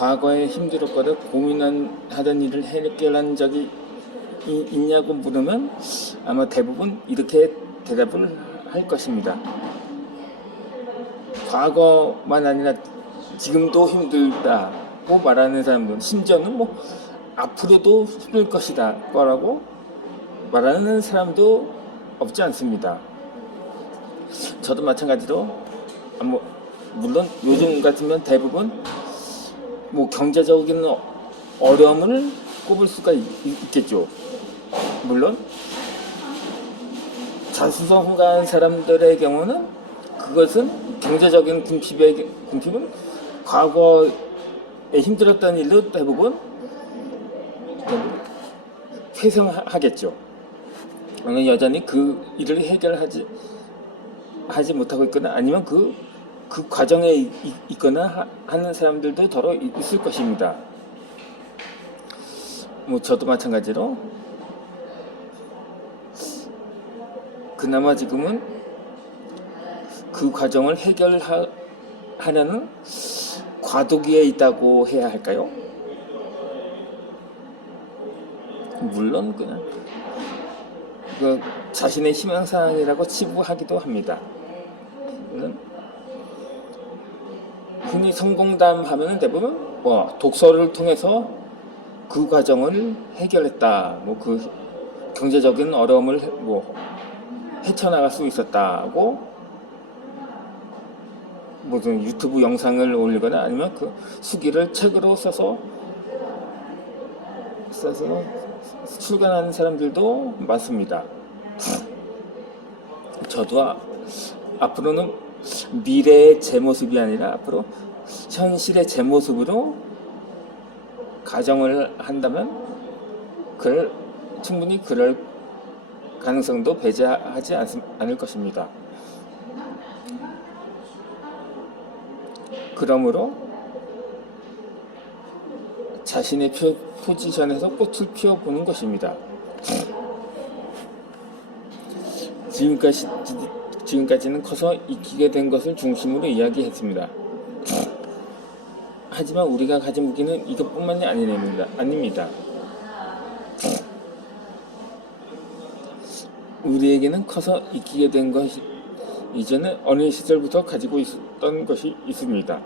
과거에 힘들었거나 고민하던 일을 해결한 적이 이- 있냐고 물으면 아마 대부분 이렇게 대답을 할 것입니다. 과거만 아니라 지금도 힘들다고 말하는 사람들, 심지어는 뭐 앞으로도 힘들 것이다 거라고 말하는 사람도 없지 않습니다. 저도 마찬가지로 아, 뭐 물론 요즘 같으면 대부분 뭐 경제적인 어려움을 꼽을 수가 있, 겠죠 물론 자수성가한 사람들의 경우는 그것은 경제적인 궁핍의 궁핍은 과거에 힘들었던 일도 대부분 회상하겠죠. 저는 여전히 그 일을 해결하지 하지 못하고 있거나 아니면 그, 그 과정에 이- 있거나 하- 하는 사람들도 더러 이- 있을 것입니다. 뭐 저도 마찬가지로 그나마 지금은 그 과정을 해결하려는 과도기에 있다고 해야 할까요? 물론 그냥 그 자신의 희망사항이라고 치부하기도 합니다. 물론 흔히 성공담 하면은 대부분 뭐 독서를 통해서 그 과정을 해결했다. 뭐 그 경제적인 어려움을 해- 뭐 헤쳐나갈 수 있었다고 무슨 유튜브 영상을 올리거나 아니면 그 수기를 책으로 써서 써서 출간하는 사람들도 많습니다. 저도 아- 앞으로는 미래의 제 모습이 아니라 앞으로 현실의 제 모습으로 가정을 한다면 그럴 충분히 그럴 가능성도 배제하지 않, 않을 것입니다. 그러므로 자신의 표, 포지션에서 꽃을 피워보는 것입니다. 지금까지, 지금까지는 커서 익히게 된 것을 중심으로 이야기했습니다. 하지만 우리가 가진 무기는 이것뿐만이 아닙니다. 아닙니다. 우리에게는 커서 익히게 된 것이 이전에 어린 시절부터 가지고 있었던 것이 있습니다.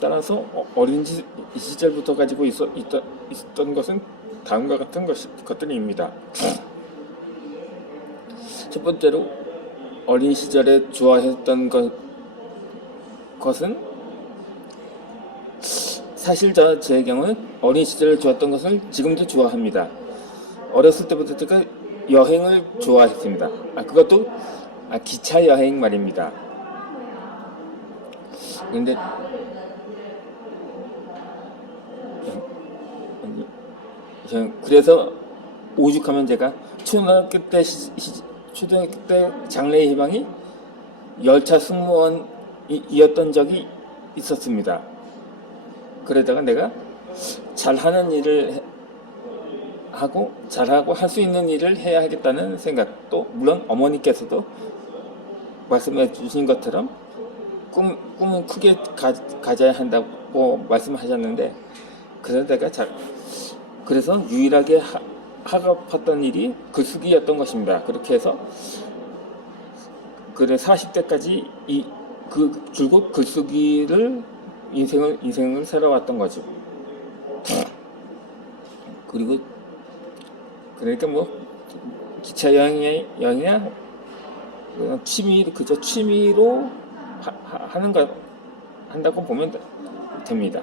따라서 어- 어린 시- 시절부터 가지고 있어, 있던, 있었던 것은 다음과 같은 것이, 것들입니다. 첫 번째로 어린 시절에 좋아했던 것, 것은 사실 저 제 경우는 어린 시절에 좋았던 것을 지금도 좋아합니다. 어렸을 때부터 제가 여행을 좋아했습니다. 아, 그것도 아, 기차 여행 말입니다. 근데 그래서 오죽하면 제가 초등학교 때 시- 시- 초등학교 때 장래의 희망이 열차 승무원이었던 적이 있었습니다. 그러다가 내가 잘하는 일을 해- 하고 잘하고 할 수 있는 일을 해야 하겠다는 생각도 물론 어머니께서도 말씀해 주신 것처럼 꿈, 꿈은 크게 가, 가져야 한다고 말씀하셨는데 그래서 내가 잘 그래서 유일하게 하, 하고팠던 일이 글쓰기였던 것입니다. 그렇게 해서 그래 40대까지 이 그 줄곧 글쓰기를 인생을 인생을 살아왔던 거죠. 그리고 그러니까 뭐 기차 여행이 여행이야 그냥 취미 그저 취미로 하, 것 한다고 보면 되- 됩니다.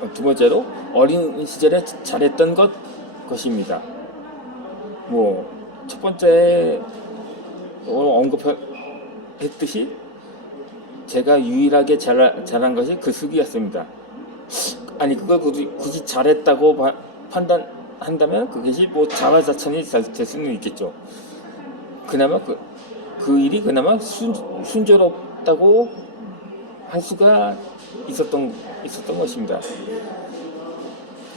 어, 두 번째로 어린 시절에 잘했던 것 것입니다. 뭐 첫 번째 어, 언급했듯이 제가 유일하게 잘, 잘한 것이 글쓰기였습니다. 아니 그걸 굳이, 굳이 잘했다고 바- 판단한다면 그것이 뭐 자화자찬이 잘- 될 수는 있겠죠. 그나마 그, 그 일이 그나마 순, 순조롭다고 할 수가 있었던 있었던 것입니다.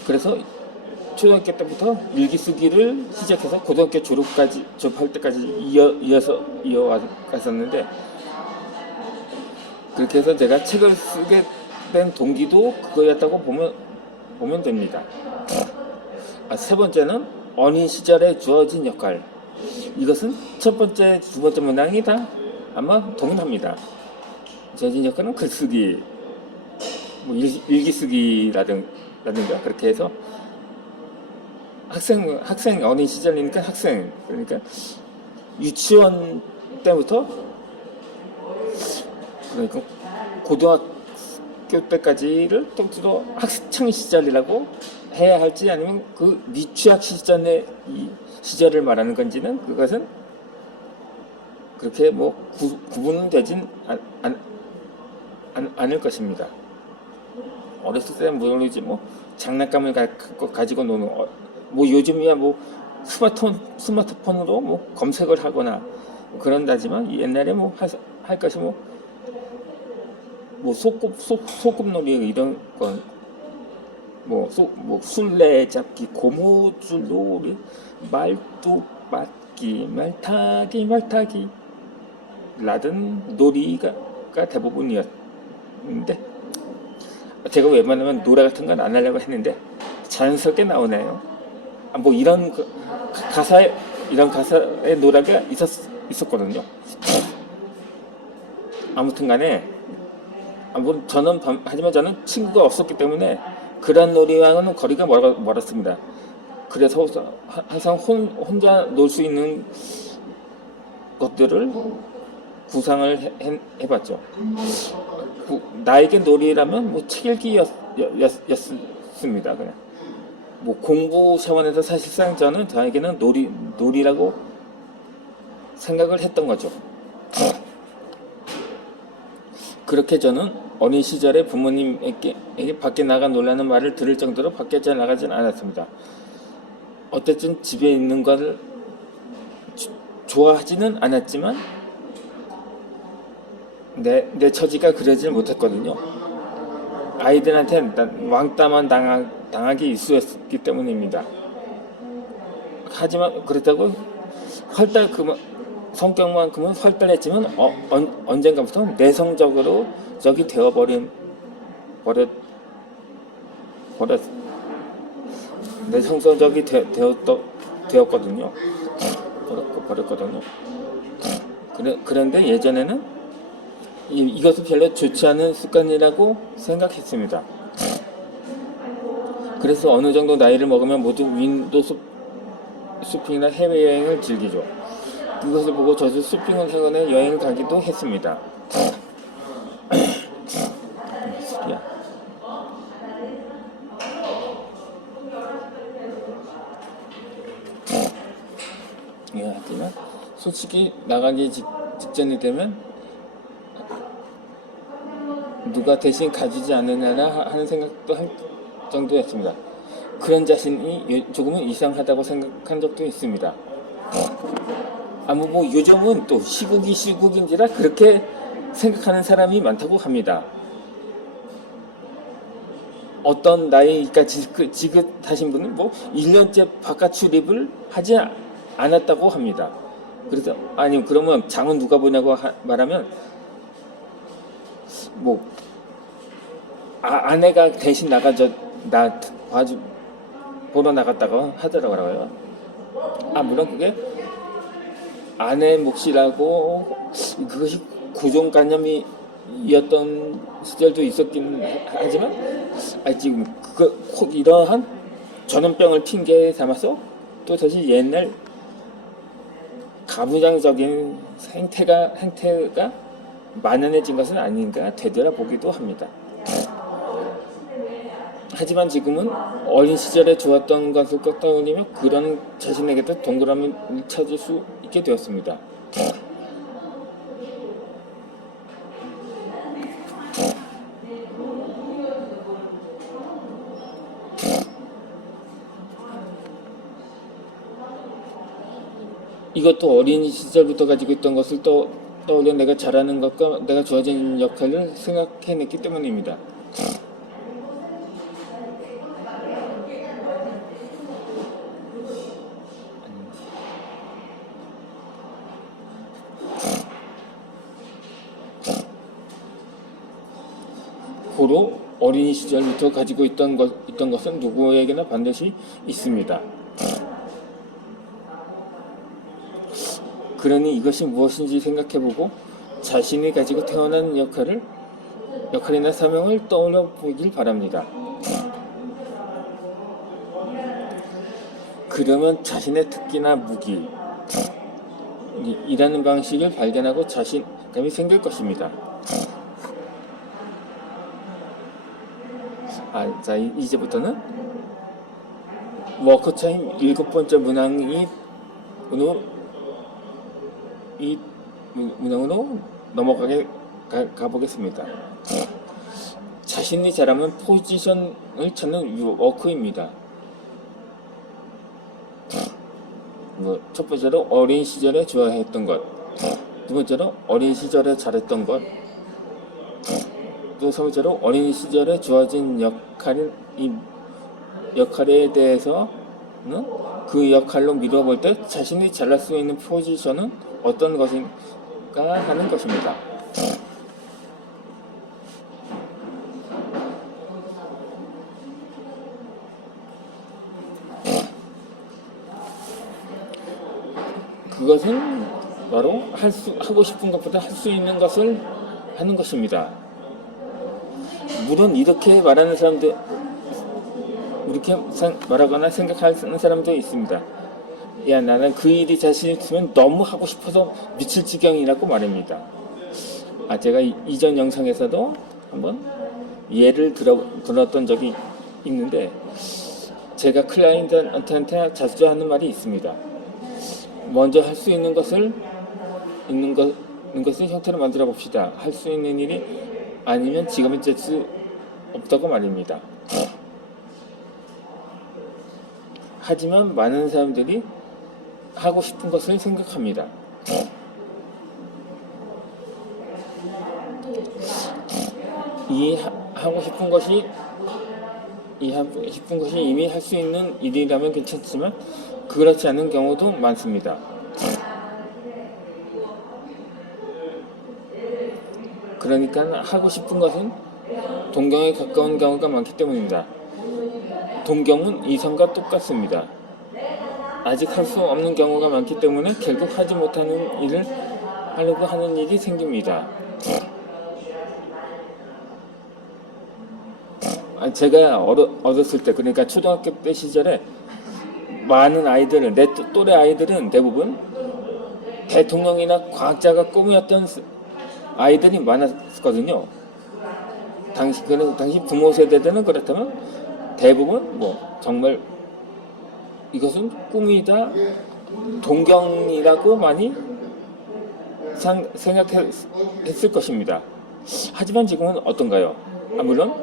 그래서 초등학교 때부터 일기 쓰기를 시작해서 고등학교 졸업까지 졸업할 때까지 이어 이어서 이어왔었는데 그렇게 해서 제가 책을 쓰게 된 동기도 그거였다고 보면 보면 됩니다. 아, 세 번째는 어린 시절에 주어진 역할. 이것은 첫 번째, 두 번째 문항이 다 아마 동일합니다. 주어진 역할은 글쓰기, 뭐 일, 일기 쓰기라든, 라든가 그렇게 해서 학생, 학생, 어린 시절이니까 학생, 그러니까 유치원 때부터 그러니까 고등학교 때까지를 통째로 학창 시절이라고 해야 할지 아니면 그 미취학 시절의 이 시절을 말하는 건지는 그것은 그렇게 뭐 구, 구분은 되진 않, 않, 않, 않을 것입니다. 어렸을 때는 모르지 뭐. 장난감을 가, 가지고 노는 어, 뭐 요즘이야 뭐 스마트폰 스마트폰으로 뭐 검색을 하거나 그런다지만 옛날에 뭐 할 것이 뭐 뭐 소꿉 소, 소꿉놀이 이런 건뭐 뭐 술래 잡기 고무줄 놀이 말뚝 맞기 말타기 말타기 라든 놀이가 가 대부분이었는데 제가 웬만하면 노래 같은 건 안 하려고 했는데 자연스럽게 나오네요. 아, 뭐 이런 그 가- 가사에 이런 가사의 노래가 있었 있었거든요. 아무튼간에 아, 뭐 저는 밤- 하지만 저는 친구가 없었기 때문에 그런 놀이와는 거리가 멀, 멀었습니다. 그래서 하- 항상 혼, 혼자 놀 수 있는 것들을 구상을 해, 해, 해 봤죠. 구- 나에게 놀이라면 뭐 책 읽기였습니다. 그냥 뭐 공부 차원에서 사실상 저는 저에게는 놀이 놀이라고 생각을 했던 거죠. 그렇게 저는 어린 시절에 부모님에게 에게 밖에 나가 놀라는 말을 들을 정도로 밖에 잘 나가진 않았습니다. 어쨌든 집에 있는 것을 주- 좋아하지는 않았지만 내, 내 처지가 그러질 못했거든요. 아이들한테 난 왕따만 당하, 당하기 일쑤였기 때문입니다. 하지만 그렇다고 활달 그 성격만큼은 활달했지만 어, 언, 언젠가부터 내성적으로 적이 되어버린 버렸 버렸 내성적이 되, 되었더, 되었거든요. 버렸, 버렸거든요. 그래, 그런데 예전에는 이, 이것은 별로 좋지 않은 습관이라고 생각했습니다. 그래서 어느 정도 나이를 먹으면 모두 윈도 수, 쇼핑이나 해외여행을 즐기죠. 그것을 보고 저도 쇼핑을 하거나 여행을 가기도 했습니다. 무슨 소리야? 예, 하지만 솔직히 나가기 직, 직전이 되면 누가 대신 가지지 않으려나 하는 생각도 할 정도였습니다. 그런 자신이 요- 조금은 이상하다고 생각한 적도 있습니다. 아무 뭐 요즘은 또 시국이 시국인지라 그렇게 생각하는 사람이 많다고 합니다. 어떤 나이까지 지긋- 지긋하신 분은 뭐 1년째 바깥 출입을 하지 않았다고 합니다. 그래서 아니 그러면 장은 누가 보냐고 하- 말하면 뭐 아, 아내가 대신 나가서 나 봐주 보러 나갔다고 하더라고요. 아 물론 그게 아내 몫이라고 그것이 고정관념이었던 시절도 있었긴 하지만 아 지금 그거 꼭 이러한 전염병을 핑계 삼아서 또 다시 옛날 가부장적인 행태가 행태가 만연해진 것은 아닌가 되돌아보기도 합니다. 하지만 지금은 어린 시절에 좋았던 것을 떠올리며 그런 자신에게도 동그라미를 찾을 수 있게 되었습니다. 이것도 어린 시절부터 가지고 있던 것을 또 떠올려 내가 잘하는 것과 내가 주어진 역할을 생각해냈기 때문입니다. 고로 어린 시절부터 가지고 있던 것, 있던 것은 누구에게나 반드시 있습니다. 그러니 이것이 무엇인지 생각해보고 자신이 가지고 태어난 역할을 역할이나 사명을 떠올려 보길 바랍니다. 그러면 자신의 특기나 무기, 이- 일하는 방식을 발견하고 자신감이 생길 것입니다. 아, 자, 이- 이제부터는 워커차임 일곱 번째 문항이 오늘 이 문- 문항으로 넘어가게 가, 가보겠습니다. 자신이 잘하면 포지션을 찾는 유- 워크입니다. 뭐, 첫 번째로 어린 시절에 좋아했던 것, 두 번째로 어린 시절에 잘했던 것, 또세 번째로 어린 시절에 주어진 역할, 이 역할에 대해서는 그 역할로 미뤄볼 때 자신이 잘할 수 있는 포지션은 어떤 것인가 하는 것입니다. 그것은 바로 할 수, 하고 싶은 것보다 할 수 있는 것을 하는 것입니다. 물론 이렇게 말하는 사람도 이렇게 생- 말하거나 생각하는 사람도 있습니다. 야 나는 그 일이 자신 있으면 너무 하고 싶어서 미칠 지경이라고 말합니다. 아 제가 이- 이전 영상에서도 한번 예를 들어 들었던 적이 있는데 제가 클라이언트한테 자주 하는 말이 있습니다. 먼저 할 수 있는 것을 있는 것 있는 것을 형태로 만들어 봅시다. 할 수 있는 일이 아니면 지금은 될수 없다고 말입니다. 하지만 많은 사람들이 하고 싶은 것을 생각합니다. 이 하- 하고 싶은 것이 이 하고 싶은 것이 이미 할 수 있는 일이라면 괜찮지만 그렇지 않은 경우도 많습니다. 그러니까 하고 싶은 것은 동경에 가까운 경우가 많기 때문입니다. 동경은 이성과 똑같습니다. 아직 할 수 없는 경우가 많기 때문에 결국 하지 못하는 일을 하려고 하는 일이 생깁니다. 아, 제가 어렸을 때 그러니까 초등학교 때 시절에 많은 아이들 내 또- 또래 아이들은 대부분 대통령이나 과학자가 꿈이었던 스- 아이들이 많았거든요. 당시 그 당시 부모 세대들은 그렇다면 대부분 뭐 정말 이것은 꿈이다 동경이라고 많이 상, 생각했을 것입니다. 하지만 지금은 어떤가요? 아, 물론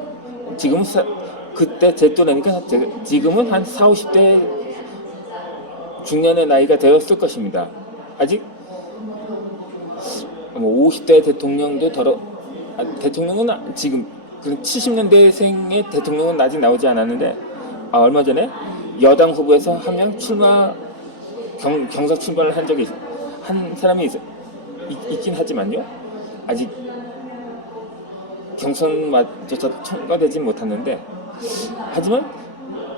지금은 사- 그때 제 또래니까 지금은 한 4, 50대 중년의 나이가 되었을 것입니다. 아직 뭐 50대 대통령도 더러 아, 대통령은 아- 지금 그 70년대생의 대통령은 아직 나오지 않았는데 아, 얼마 전에 여당 후보에서 한 명 출마 경, 경선 출마를 한 적이 있- 한 사람이 있, 있, 있긴 하지만요. 아직 경선마저저 통과되지 못했는데 하지만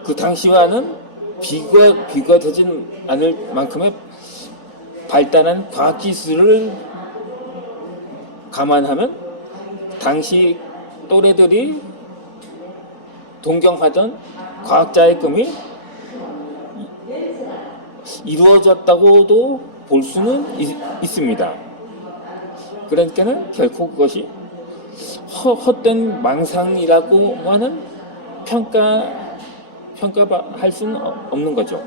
그 당시와는 비교 비교되진 않을 만큼의 발달한 과학 기술을 감안하면 당시 또래들이 동경하던 과학자의 꿈이 이루어졌다고도 볼 수는 있, 있습니다. 그러니까는 결코 그것이 허, 헛된 망상이라고 하는 평가 평가할 수는 없는 거죠.